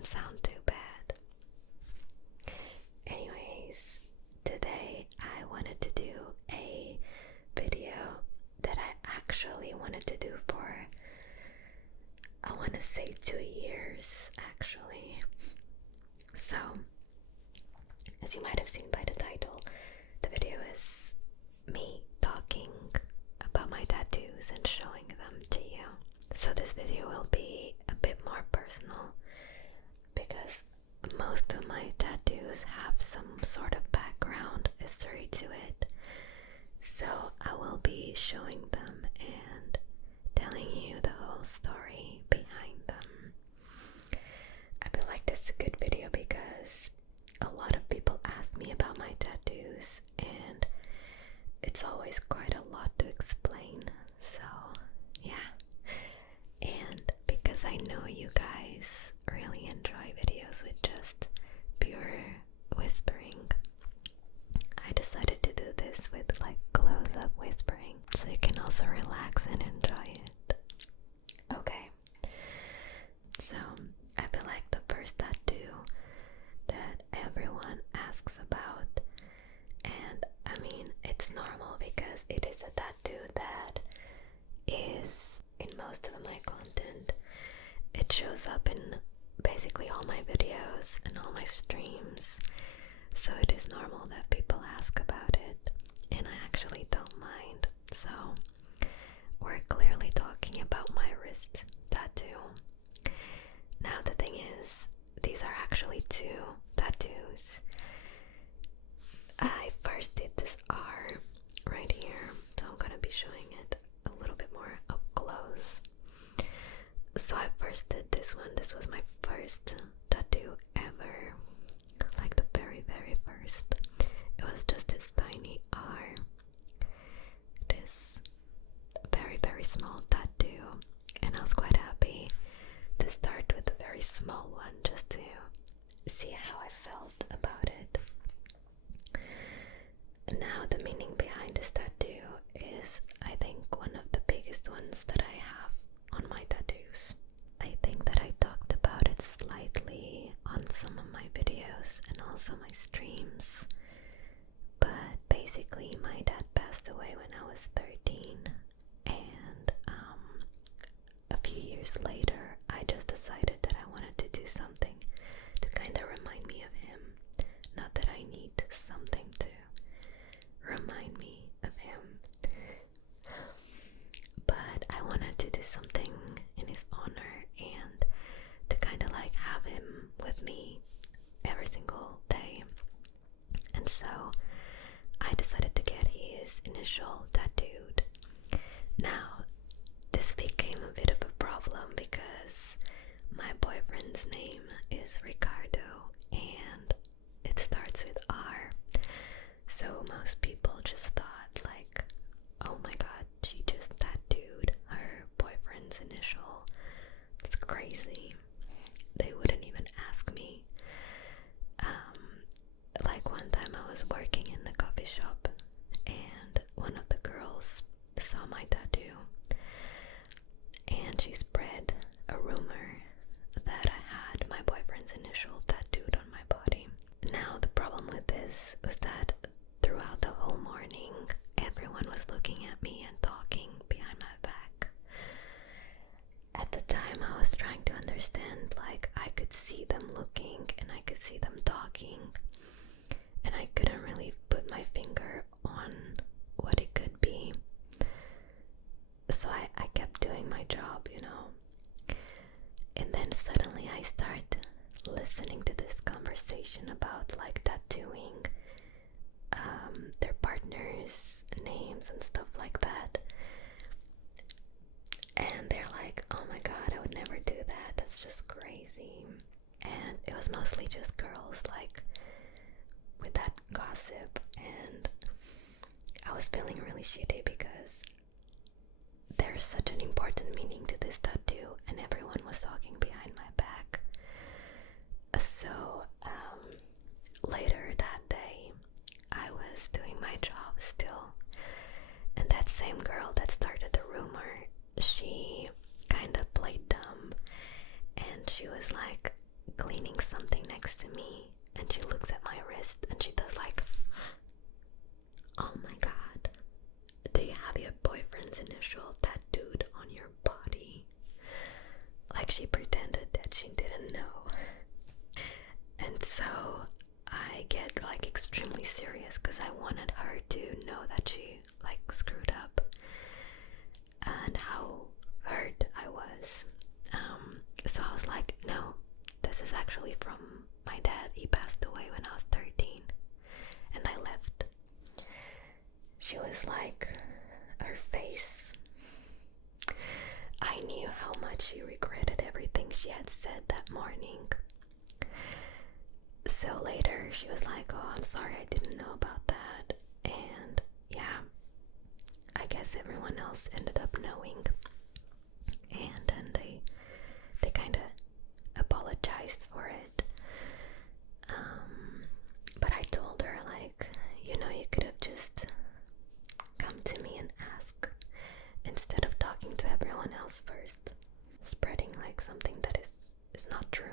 doesn't sound too bad. Anyways, today I wanted to do a video that I actually wanted to do for, I want to say 2 years actually. So, as you might have seen by the title, the video is me talking about my tattoos and showing them to you. So this video will be a bit more personal because most of my tattoos have some sort of background history to it. So I will be showing them and telling you the whole story behind them. I feel like this is a good video because a lot of people ask me about my tattoos and it's always quite a lot to explain. So yeah, and because I know you guys really enjoy videos with just pure whispering, I decided to do this with like close-up whispering so you can also relax and enjoy it. Okay, so I feel like the first tattoo that everyone asks about, and I mean it's normal because it is a tattoo that is in most of my content. It shows up in basically all my videos and all my streams, so it is normal that people ask about it, and I actually don't mind. So we're clearly talking about my wrist tattoo. Now the thing is, these are actually 2 tattoos. I first did this R right here, so I'm gonna be showing it a little bit more up close. So I first did this one. This was my first tattoo ever, like the very first. It was just this tiny R, this very small tattoo, and I was quite happy to start with a very small one just to see how I felt about it. Now the meaning behind this tattoo is, I think, one of the biggest ones that I have on my tattoos. I think that I talked about it slightly on some of my videos and also my streams, but basically my dad passed away when I was 13, and a few years later I just decided that I wanted to do something to kind of remind me of him. Not that I need something to remind me of him, but I wanted to do something in his honor and to kind of like have him with me every single day. And so I decided to get his initial tattooed. Now this became a bit of a problem because my boyfriend's name is Ricardo and it starts with R. So most people just thought like, oh my god, she just tattooed her boyfriend's initial. It's crazy. They wouldn't even ask me. Like one time I was working in the coffee shop and one of the girls saw my tattoo and she spread a rumor that I had my boyfriend's initial tattooed on my body. Now the problem with this was that throughout the whole morning everyone was looking at me and talking behind my back. At the time I was trying to understand, like I could see them looking and I could see them talking, and I couldn't really put my finger on what it could be. So I kept doing my job, you know. And then suddenly I start listening to this conversation about like tattooing their partners' names and stuff like that. And they're like, oh my god, I would never do that. That's just crazy. And it was mostly just girls like with that gossip, and I was feeling really shitty because there's such an important meaning to this tattoo and everyone was talking behind my back. So later that day I was doing my job still, and that same girl that started the rumor, she kind of played dumb and she was like cleaning something next to me, and she looks at my wrist and she does like, oh my god, do you have your boyfriend's initial tattooed on your body? Like she pretended that she didn't know. And so I get like extremely serious because I wanted her to know that she like screwed up and how hurt I was. So I was like, no, this is actually from my dad. He passed away when I was 13, and I left. She was like, her face, I knew how much she regretted everything she had said that morning. So later she was like, oh, I'm sorry, I didn't know about that. And yeah, I guess everyone else ended up knowing, and then they kind of apologized for it. But I told her, like, you know, you could have just come to me and ask instead of talking to everyone else first, spreading like something that is not true.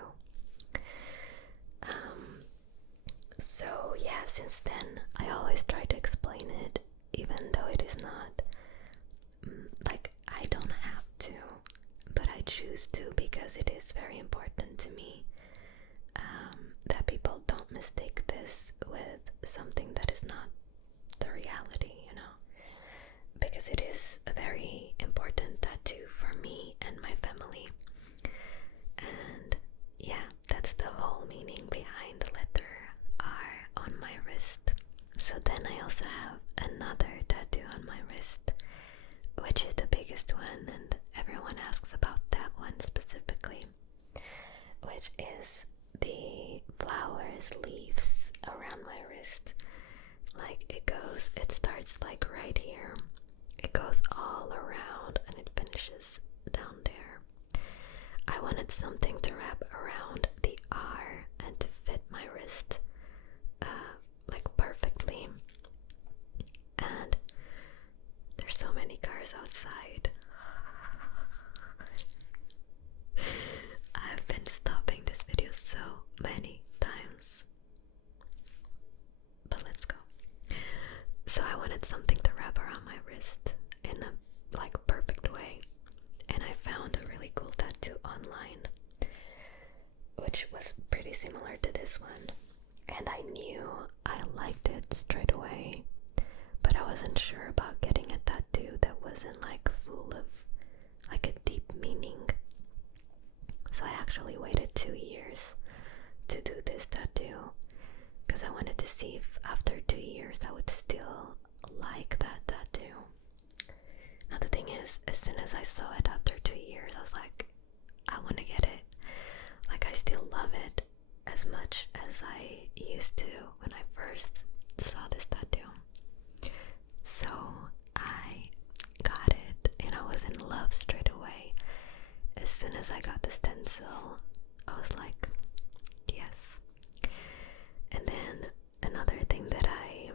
So yeah, since then I always try to explain it, even though it is not like I don't have to, but I choose to because it is very important to me that people don't mistake this with something that is not the reality, you know, because it is a very important tattoo for me and my family. And yeah, that's the whole meaning behind the letter R on my wrist. So then I also have another tattoo on my wrist, which is the biggest one, and everyone asks about that one specifically, which is the flowers, leaves around my wrist. Like it starts like right here, it goes all around and it finishes down there. I wanted something to wrap around the R and to fit my wrist like perfectly. And there's so many cars outside. I've been stopping this video so many times, but let's go. So I wanted something to wrap around my wrist in a like perfect way, and I found a really cool tattoo online which was pretty similar to this one, and I knew I liked it straight away, but I wasn't sure about getting a tattoo that wasn't like full of like a deep meaning. So I actually waited 2 years to do this tattoo because I wanted to see if after 2 years I would still like that tattoo. Now the thing is, as soon as I saw it after 2 years, I was like, I want to get it. Like I still love it as much as I used to when I first saw this tattoo. So I got it and I was in love straight away. As soon as I got the stencil, I was like, yes. And then another thing that I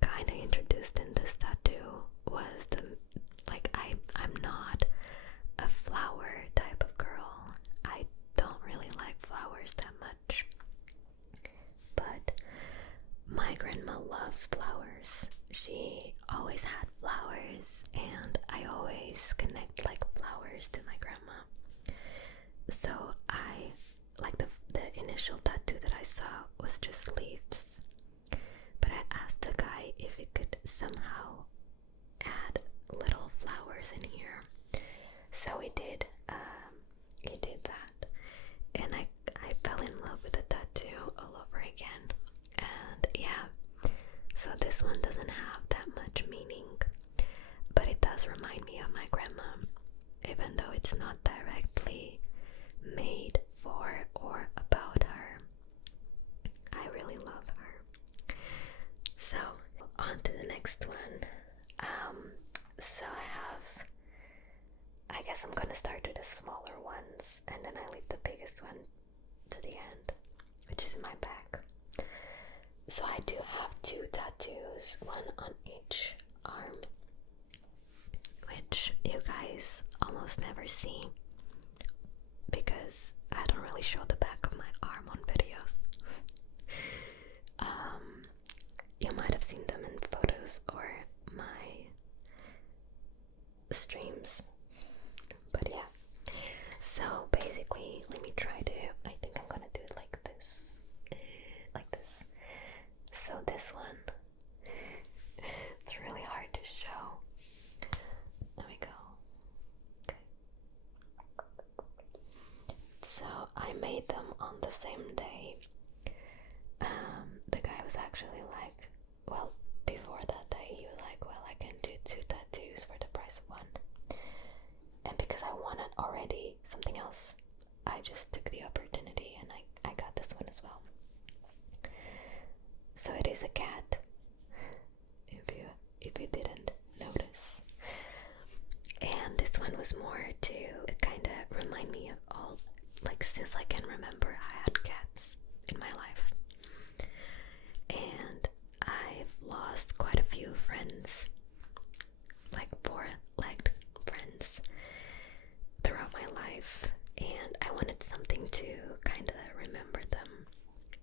kind of introduced in this tattoo was I'm not a flower type of girl. I don't really like flowers that much. But my grandma loves flowers. She always had flowers, and I always connect like flowers to my grandma. So I like the initial tattoo that I saw was just leaves, but I asked the guy if he could somehow add little flowers in here. So he did that, and I fell in love with the tattoo all over again. And yeah, so this one doesn't have that much meaning, but it does remind me of my grandma, even though it's not directly made for or about her. I really love her. So on to the next one. So I guess I'm gonna start with the smaller ones, and then I leave the biggest one to the end, which is in my back. So I do have 2 tattoos, one on each arm, which you guys almost never see because I don't really show the back of my arm. I made them on the same day. The guy was actually like, well, before that day he was like, well, I can do 2 tattoos for the price of 1. And because I wanted already something else, I just took the opportunity and I got this one as well. So it is a cat, if you didn't notice. And this one was more to kind of remind me of all, like, since I can remember, I had cats in my life. And I've lost quite a few friends, like 4-legged friends, throughout my life. And I wanted something to kind of remember them.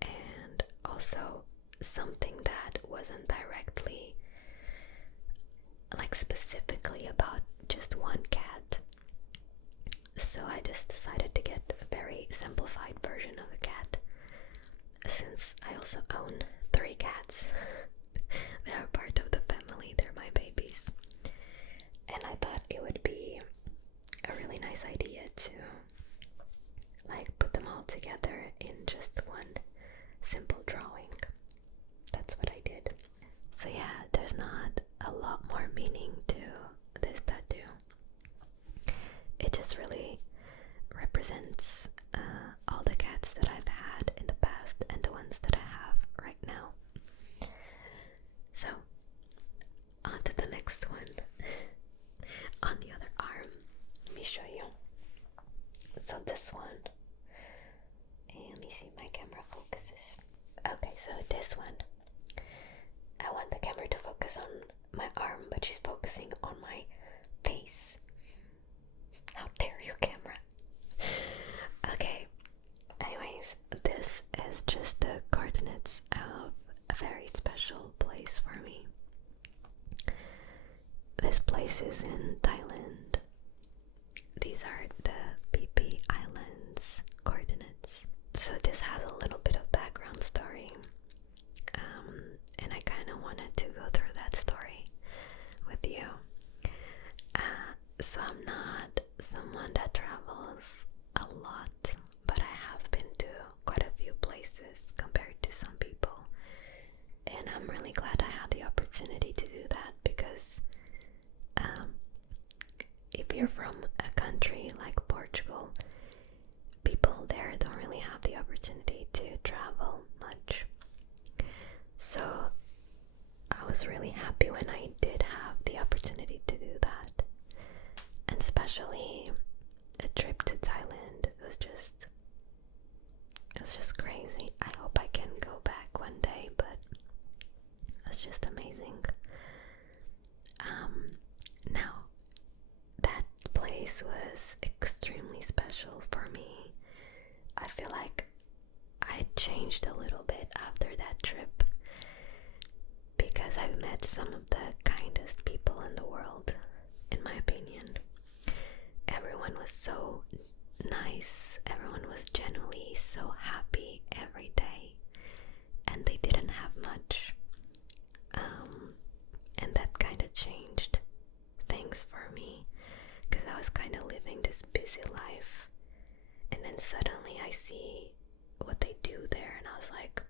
And also something that wasn't directly, like, specifically about just one cat. So I just decided to get a very simplified version of a cat, since I also own 3 cats. They are part of the family, they're my babies. And I thought it would be a really nice idea to, like, put them all together in just one simple drawing. That's what I did. So yeah, there's not a lot more meaning to this tattoo. It just really represents all the cats that I've had in the past and the ones that I have right now. So, on to the next one. On the other arm, let me show you. So this one, and let me see if my camera focuses. Okay, so this one, I want the camera to focus on my arm, but she's focusing on my face. How dare you, camera? Okay, anyways, this is just the coordinates of a very special place for me. This place is in Thailand. These are the PP Islands coordinates. So this has a little bit of background story. And I kind of wanted to go through that story with you. So I'm not someone that travels a lot, but I have been to quite a few places compared to some people. And I'm really glad I had the opportunity to do that, because if you're from a country like Portugal, people there don't really have the opportunity to travel much. So I was really happy when I did have the opportunity to do that. And especially a trip to Thailand, it was just crazy. I hope I can go back one day, but it was just amazing. Now, that place was extremely special for me. I feel like I changed a little bit after that trip, because I've met some of the kindest people in the world, in my opinion. Everyone was so nice, everyone was genuinely so happy every day, and they didn't have much. And that kind of changed things for me, because I was kind of living this busy life, and then suddenly I see what they do there, and I was like,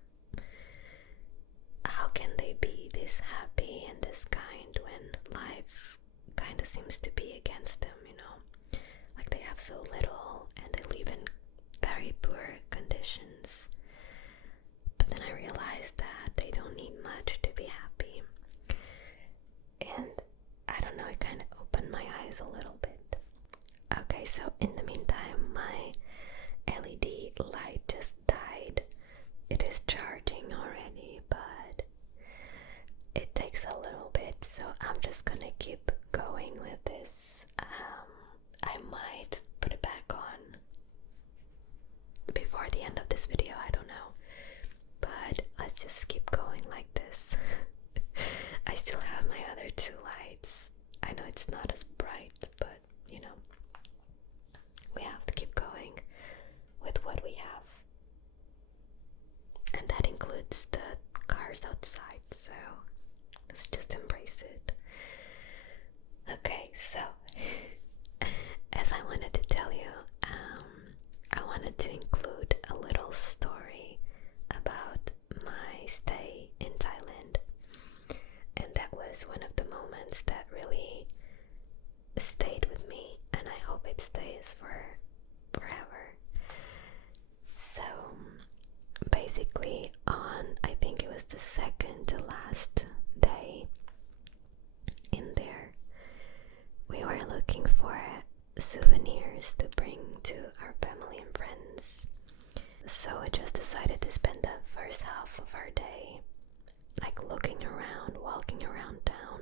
how can they be this happy and this kind when life kind of seems to be against them, you know? Like, they have so little and they live in very poor conditions. But then I realized that they don't need much to be happy. And I don't know, it kind of opened my eyes a little bit. Okay, so in the meantime, my LED light just died. It is charging already, but it takes a little bit, so I'm just gonna keep going with this. I might put it back on before the end of this video, I don't know, but let's just keep going like this. I still have my other 2 lights. I know it's not as bright, but you know, we have to keep going with what we have. And that includes the cars outside, so let's just embrace it. Okay, so as I wanted to tell you, I wanted to include So we just decided to spend the first half of our day like looking around, walking around town,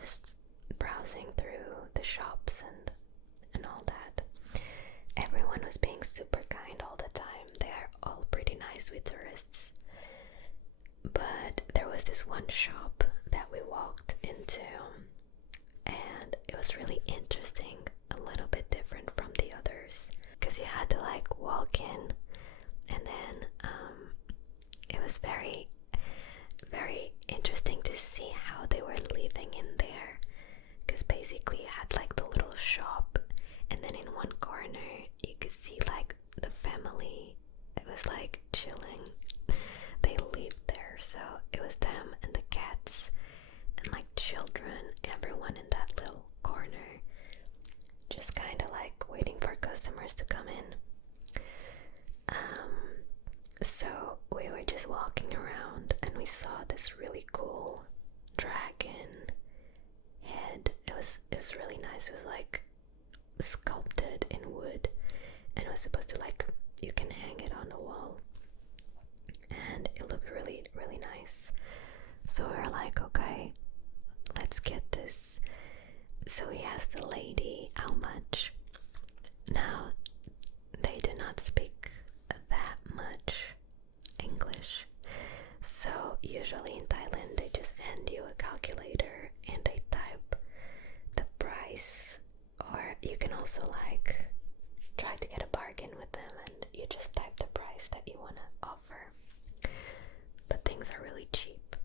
just browsing through the shops and all that. Everyone was being super kind all the time. They are all pretty nice with tourists. But there was this one shop that we walked into, and it was really interesting, a little bit different from the others, because you had to like walk in, and then it was very, very interesting to see how they were living in there, because basically you had like the little shop, and then in one corner you could see like the family. It was like chilling. They lived there, so it was them and the cats and like children, everyone in that little corner, just kind of like waiting for customers to come in. So we were just walking around and we saw this really cool dragon head. It was really nice. It was like sculpted in wood, and it was supposed to like, you can hang it on the wall, and it looked really, really nice. So we were like, okay, let's get this. So we asked the lady how much. Now, they do not speak that much English, so usually in Thailand they just hand you a calculator and they type the price, or you can also like try to get a bargain with them and you just type the price that you want to offer. But things are really cheap.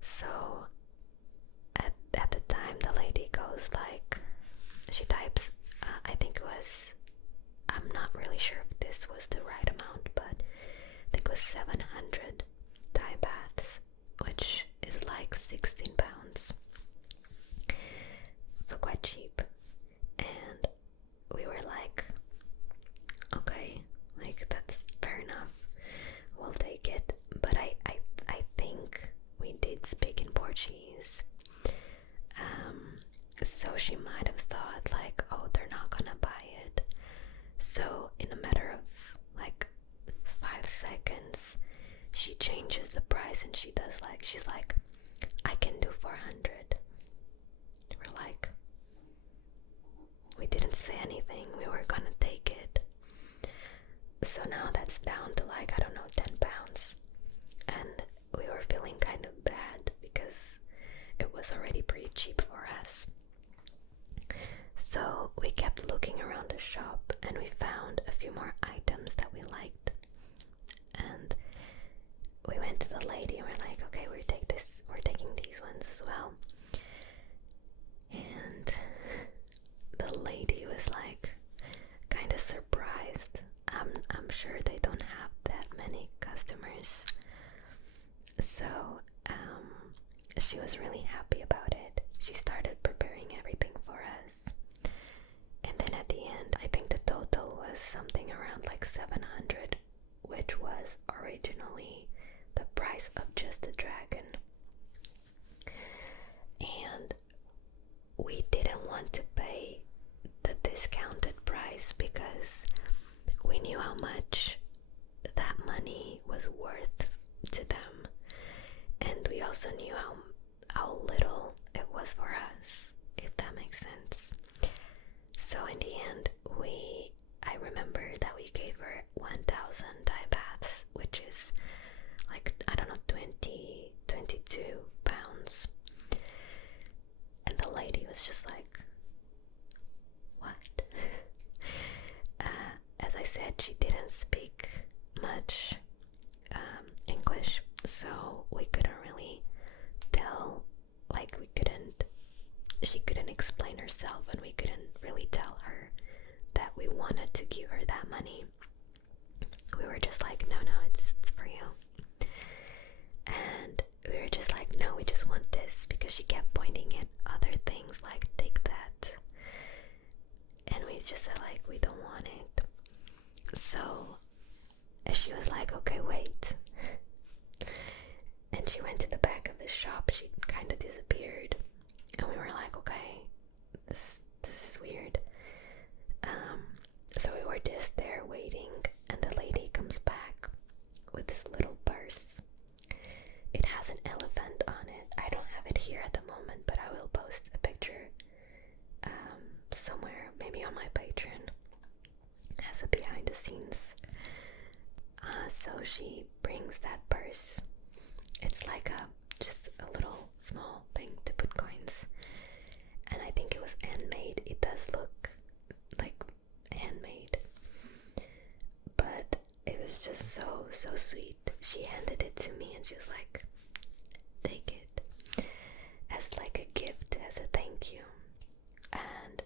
So at the time the lady goes like, she types, I think it was, I'm not really sure if this was the right amount, but I think it was 700 Thai baths, which is like 16 pounds. So quite cheap. And we were like, okay, like that's fair enough, we'll take it. But I think we did speak in Portuguese, so she might have thought like, oh, they're not gonna buy it. So in a matter of like 5 seconds, she changes the price and she's like, I can do 400. We're like, we didn't say anything, we were gonna take it. So now that's down to like, I don't know, 10 pounds. And we were feeling kind of bad because it was already pretty cheap for us. So we kept looking around the shop and we found a few more items that we liked. And we went to the lady and we're like, okay, we're taking these ones as well. And the lady was like kind of surprised. I'm sure they don't have that many customers. So she was really happy about it. She started preparing everything for us. And then at the end, I think the total was something around like 700, which was originally the price of just the dragon. And we didn't want to pay the discounted price because we knew how much that money was worth to them, and we also knew how little it was for us, if that makes sense. So in the end, I remember that we gave her 1,000 Thai baths, which is like, I don't know, 22 pounds. And the lady was just like, what? As I said, she didn't speak much English, so we couldn't really tell, like she couldn't explain herself, and we couldn't really tell her that we wanted to give her that money. We were just like, no, it's for you. And we were just like, no, we just want this, because she kept pointing at other things like, take that. And we just said like, we don't want it. So she was like, okay, wait. And she went to the back of the shop. She kind of disappeared, and we were like, okay, this is weird. So we were just there waiting, and the lady comes she brings that purse. It's like just a little small thing to put coins, and I think it was handmade. It does look like handmade, but it was just so sweet. She handed it to me and she was like, take it as like a gift, as a thank you. And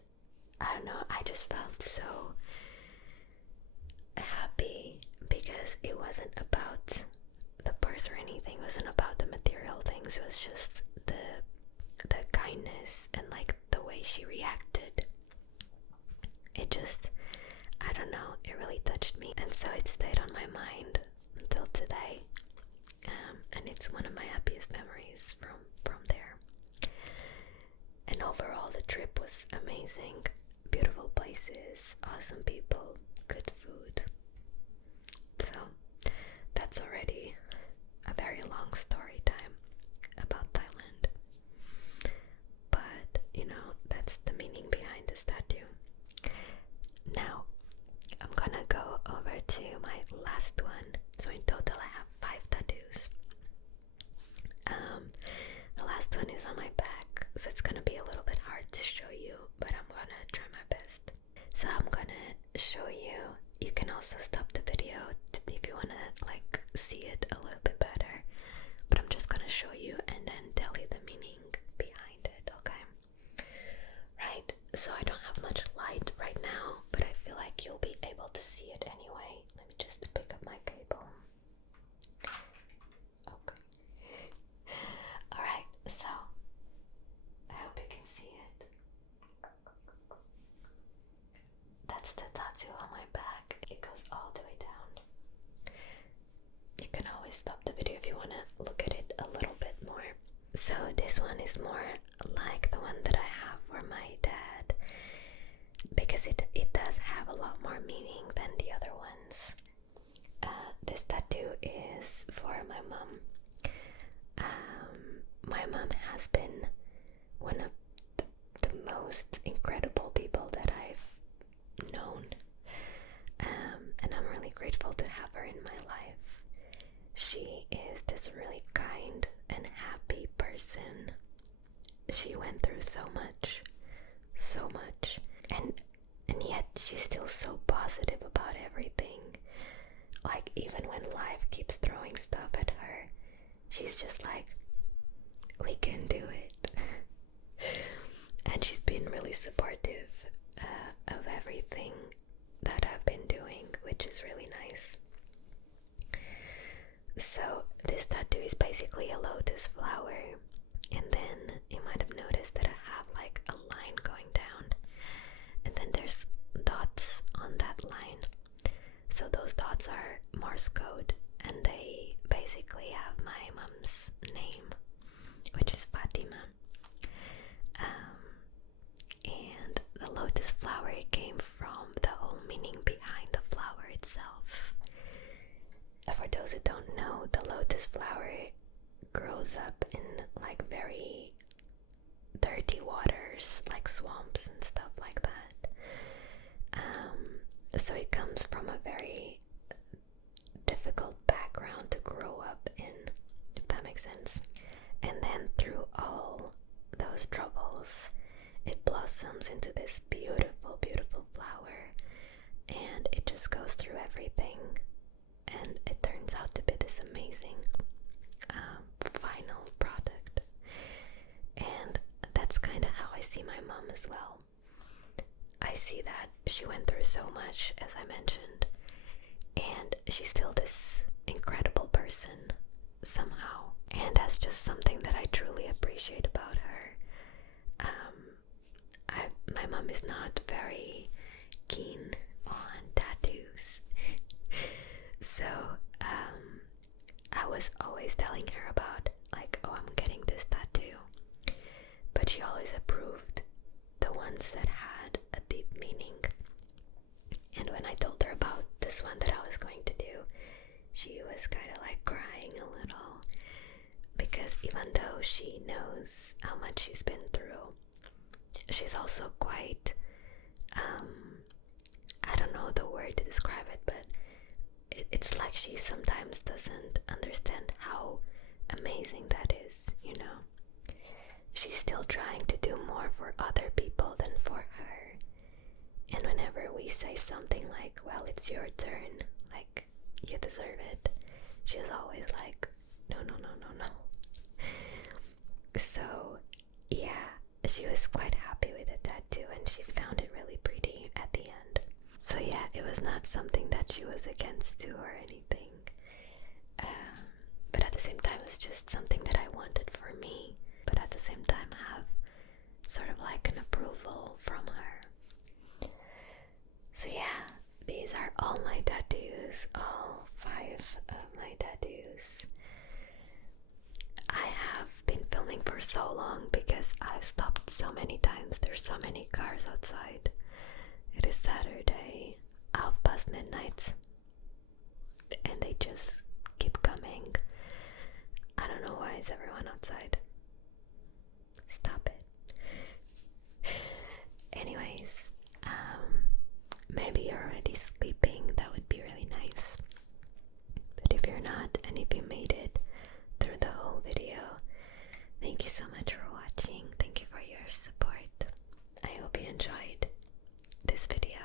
I don't know, I just felt so happy because it wasn't about the purse or anything. It wasn't about the material things. It was just the kindness and like the way she reacted. It just, I don't know, it really touched me, and so it stayed on my mind until today. And it's one of my happiest memories from there. And overall the trip was amazing. Beautiful places, awesome people, good food. So that's already a very long story time about Thailand. But you know, that's the meaning behind this tattoo. Now I'm gonna go over to my last one. So in total I have 5 tattoos. The last one is on my back, so it's gonna be a little bit hard to show you, but I'm gonna try my best. So I'm gonna show you. You can also stop the video if you wanna like see it a little bit better, but I'm just gonna show you and then tell you the meaning behind it, okay? Right, so I don't have much light right now, but I feel like you'll be able to see it anyway. Let me just pick up my cable. Okay. Alright, so I hope you can see it. That's the tattoo on my back. It goes all the way down. You can always stop the video if you want to look at it a little bit more. So this one is more like the one that I have for my dad, because it does have a lot more meaning than the other ones. This tattoo is for my mom. My mom has been one of the most incredible people that I've known, and I'm really grateful to have her in my life. She is this really kind and happy person. She went through so much, and yet she's still so positive about everything. Like, even when life keeps throwing stuff at her, she's just like, we can do it. And she's been really supportive of everything that I've been doing, which is really nice. So this tattoo is basically a lotus flower, and then you might have noticed that I have like a line going down, and then there's dots on that line. So those dots are Morse code, and they basically have my mom's name, which is Fatima. And the lotus flower came from the whole meaning behind the flower itself. For those who don't know, the lotus flower grows up in like very dirty waters, like swamps and stuff like that. So it comes from a very difficult background to grow up in, if that makes sense. And then through all those troubles, it blossoms into this beautiful, beautiful flower, and it just goes through everything, and it turns out to be this amazing final product. And that's kind of how I see my mom as well. I see that she went through so much, as I mentioned, and she's still this incredible person somehow, and that's just something that I truly appreciate about her. My mom is not very keen on tattoos, so I was always telling her about like, oh, I'm getting this tattoo, but she always approved the ones that had a deep meaning. And when I told her about this one that I was going to do, she was kind of like crying a little, because even though she knows how much she's been through, she's also quite, I don't know the word to describe it, but it's like she sometimes doesn't understand how amazing that is, you know. She's still trying to do more for other people than for her. And whenever we say something like, well, it's your turn, like, you deserve it, she's always like, no, no, no, no, no. So, yeah, she was quite happy with the tattoo and she found it really pretty at the end. So yeah, it was not something that she was against to or anything. But at the same time, it was just something that I wanted for me. But at the same time, have sort of like an approval from her. So yeah, these are all my tattoos, all 5 of my tattoos. I have been filming for so long because I've stopped so many times. There's so many cars outside. It is Saturday, midnight, and they just keep coming. I don't know why is everyone outside. Stop it. Anyways, maybe you're already sleeping. That would be really nice. But if you're not, and if you made it through the whole video, thank you so much for watching. Thank you for your support. I hope you enjoyed this video.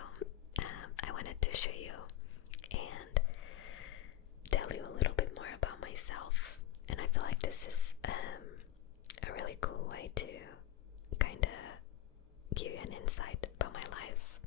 I wanted to show you and tell you a little bit more about myself, and I feel like this is a really cool way to kind of give you an insight about my life.